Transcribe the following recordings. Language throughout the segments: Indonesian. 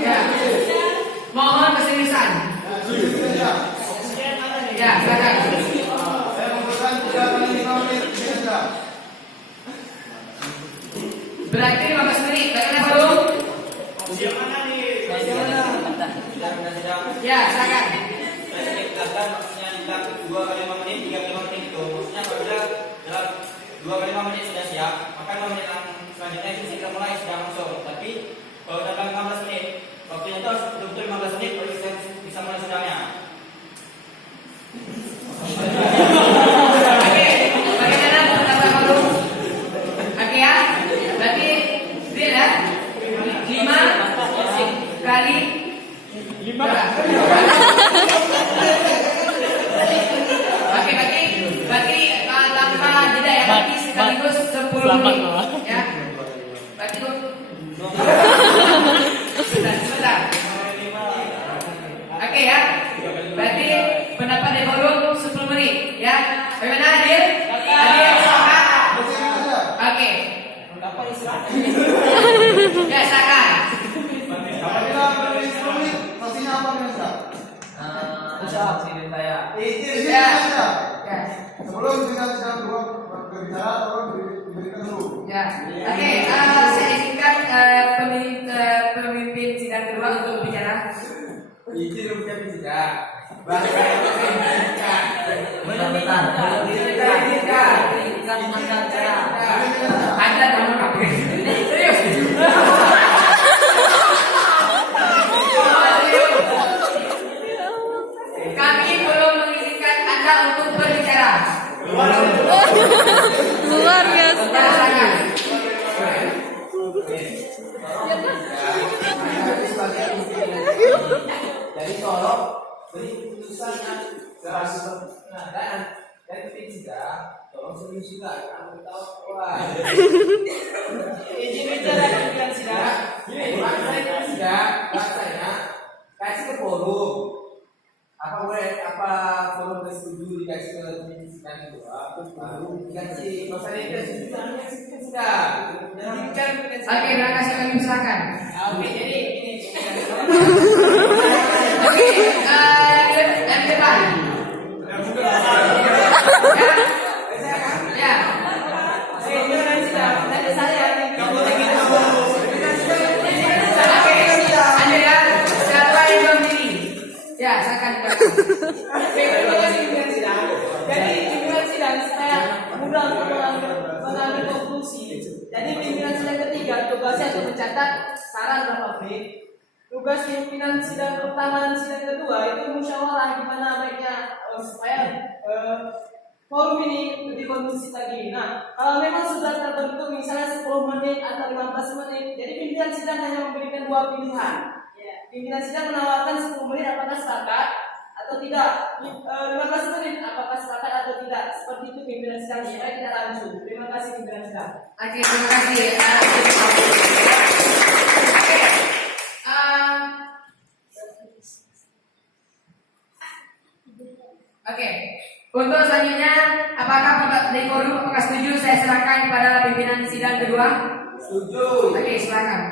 Ya. Mohon keseriusan. Ya, silakan. Saya membutuhkan 3 kali 5 menit. Berarti 15 menit. Bagaimana dulu? Siap mana nih? Ya, silakan. Maksudnya kita 2 kali 5 menit, 3 kali 5 menit itu. Maksudnya apabila dalam 2 kali 5 menit sudah siap, maka 5 menit yang selanjutnya itu kita mulai sudah langsung. Tapi kalau dalam 15 menit, waktunya itu harus betul-betul 15 menit baru bisa mulai sudahnya. Oke, bagaimana pendapat kamu? Oke ya, berarti deal ya. 5 kali 5. Oke, berarti tanpa jeda ya, berarti sekaligus 10 menit ya. Berarti itu sebentar. Oke ya. Berarti pendapat dari forum 10 menit ya. Bagaimana Adil? Adil sepakat? Oke. Ya, silakan. Apabila berhenti 10 menit, pastinya apa Mirza? Izin saya. Izin Ya. saja. Ya. Sebelum kita sedang berbicara, tolong diberikan dulu. Ya. Oke, saya izinkan pemimpin sidang kedua untuk berbicara. Izin untuk tidak. Anda nama kamu. Serius. Kami belum mengizinkan Anda untuk berbicara. Luar biasa. Silakan. Jadi tolong beri keputusan yang dan dari tidak tolong serius juga kamu tahu wah izin bicara dengan sidang ini saya sidang rasanya kasih ke forum apa forum bersetuju dikasih ke sidang kedua baru dikasih masalah itu kasih sidang Oke, terima kasih kami silakan. oke jadi ini Oke, yang depan. Ya. Oke, Anda ya. Siapa yang belum diri? Ya, silakan. Jadi pimpinan sidang supaya mudah untuk mengambil konklusi. Jadi pimpinan sidang ketiga tugasnya untuk mencatat saran dan konflik. Tugas pimpinan sidang pertama dan sidang kedua itu musyawarah gimana baiknya supaya forum ini lebih kondusif lagi. Nah, kalau memang sudah terbentuk misalnya 10 menit atau 15 menit, jadi pimpinan sidang hanya memberikan 2 pilihan. Pimpinan sidang menawarkan 10 menit apakah sepakat atau tidak, 15 menit apakah sepakat atau tidak. Seperti itu pimpinan sidang supaya tidak langsung. Terima kasih pimpinan sidang. Oke, terima kasih. Oke, untuk selanjutnya, apakah dari forum apakah setuju saya serahkan kepada pimpinan sidang kedua? setuju Oke, silakan.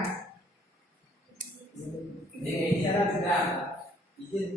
ini cara sidang izin